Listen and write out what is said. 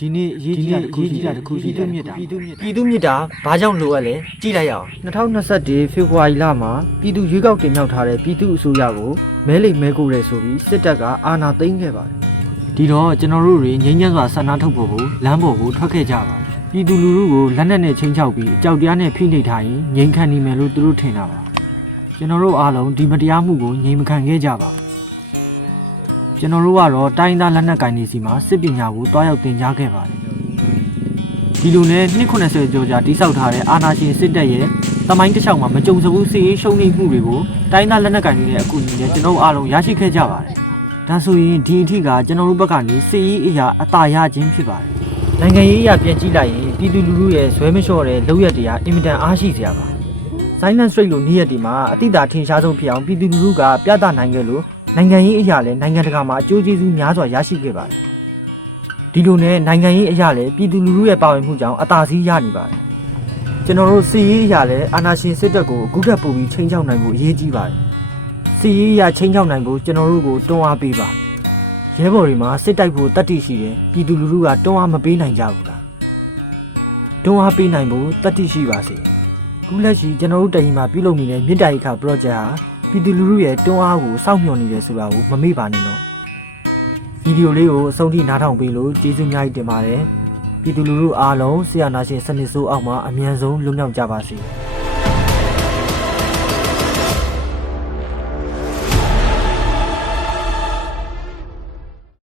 ဒီနေ့ရေးကြီးတာတခုပြည်သူမြစ်တာဘာကြောင့်လိုအပ်လဲကြည့်လိုက်ရအောင်2021ဖေဖော်ဝါရီလမှာပြည်သူရွေးကောက်တင်မြှောက်ထားတဲ့ပြည်သူအစိုးရကိုမဲလိမ်မဲကိုရဲဆိုပြီးစစ်တပ်ကအာဏာသိမ်းခဲ့ပါတယ်ဒီတော့ကျွန်တော်တို့တွေငြိမ်းချမ်းစွာဆန္ဒထုတ်ဖို့ကိုလမ်းပေါ်ကိုထွက်ခဲ့ကြပါတယ်ပြည်သူလူထုကိုလက်နက်နဲ့ချိန်ချောက်ပြီးအကြောက်တရားနဲ့ဖိနှိပ်ထားရင်ငြိမ်ခံနေမယ်လို့သူတို့ထင်တာပါကျွန်တော်တို့အားလုံးဒီမတရားမှုကိုငြိမ်မခံခဲ့ကြပါဘူးကျွန်တော်တို့ကတော့တိုင်းသားလက်နက်ကင်နေစီမှာစစ်ပညာကိုတွားရောက်သင်ကြားခဲ့ပါတယ်ဒီလိုနဲ့290ကျော်ကြာတိစောက်ထားတဲ့အာဏာရှင်စစ်တပ်ရဲ့သမိုင်းတစ်လျှောက်မှာမကြုံစဘူးစစ်ရေးရှုံးနိမ့်မှုတွေကိုတိုင်းသားလက်နက်ကင်တွေနဲ့အကူအညီနဲ့ကျွန်တော်တို့အားလုံးရရှိခဲ့ကြပါတယ်ဒါဆိုရင်ဒီအထိကကျွန်တော်တို့ဘက်ကနေစစ်ရေးအရာအသာရခြင်းဖြစ်ပါတယ်နိုင်ငံရေးအရာပြန်ကြည့်လိုက်ရင်ပြည်သူလူထုရဲ့ဇွဲမလျှော့တဲ့လုပ်ရက်တရားအင်မတန်အားရှိစရာပါ Silent Strike လို့နေ့ရက်ဒီမှာအတိအသာထင်ရှားဆုံးဖြစ်အောင်ပြည်သူလူထုကပြသနိုင်ခဲ့လို့နိုင်ငံရေးအရာလည်းနိုင်ငံတကာမှာအကျိုးကျေးဇူးများစွာရရှိခဲ့ပါတယ်ဒီလိုနဲ့နိုင်ငံရေးအရာလည်းပြည်သူလူထုရဲ့ပါဝင်မှုကြောင့်အသာစီးရနေပါတယ်ကျွန်တော်တို့စစ်ရေးအရာလည်းအာဏာရှင်စစ်တပ်ကိုအခုထပ်ပိုပြီးချိန်ချောက်နိုင်ဖို့အရေးကြီးပါတယ်စစ်ရေးအရာချိန်ချောက်နိုင်ဖို့ကျွန်တော်တို့ကိုတွန်းအားပေးပါရဲဘော်တွေမှာစစ်တိုက်ဖို့တတ်သိရှိတယ်ပြည်သူလူထုကတွန်းအားမပေးနိုင်ကြဘူးလားတွန်းအားပေးနိုင်ဖို့တတ်သိရှိပါစေခုလက်ရှိကျွန်တော်တို့တိုင်မှာပြုလုပ်နေတဲ့မြစ်တိုင်ခါ project ဟာပြည်သူလူထုရဲ့တွန်းအားကိုစောင့်မျှော်နေတယ်ဆိုတာကိုမမေ့ပါနဲ့တော့ဗီဒီယိုလေးကိုအဆုံးထိနားထောင်ပေးလို့ကျေးဇူးများကြီးတင်ပါတယ်ပြည်သူလူထုအားလုံးဆရာနာရှင်စနစ်ဆိုးအောက်မှာအမြန်ဆုံးလွတ်မြောက်ကြပါစေ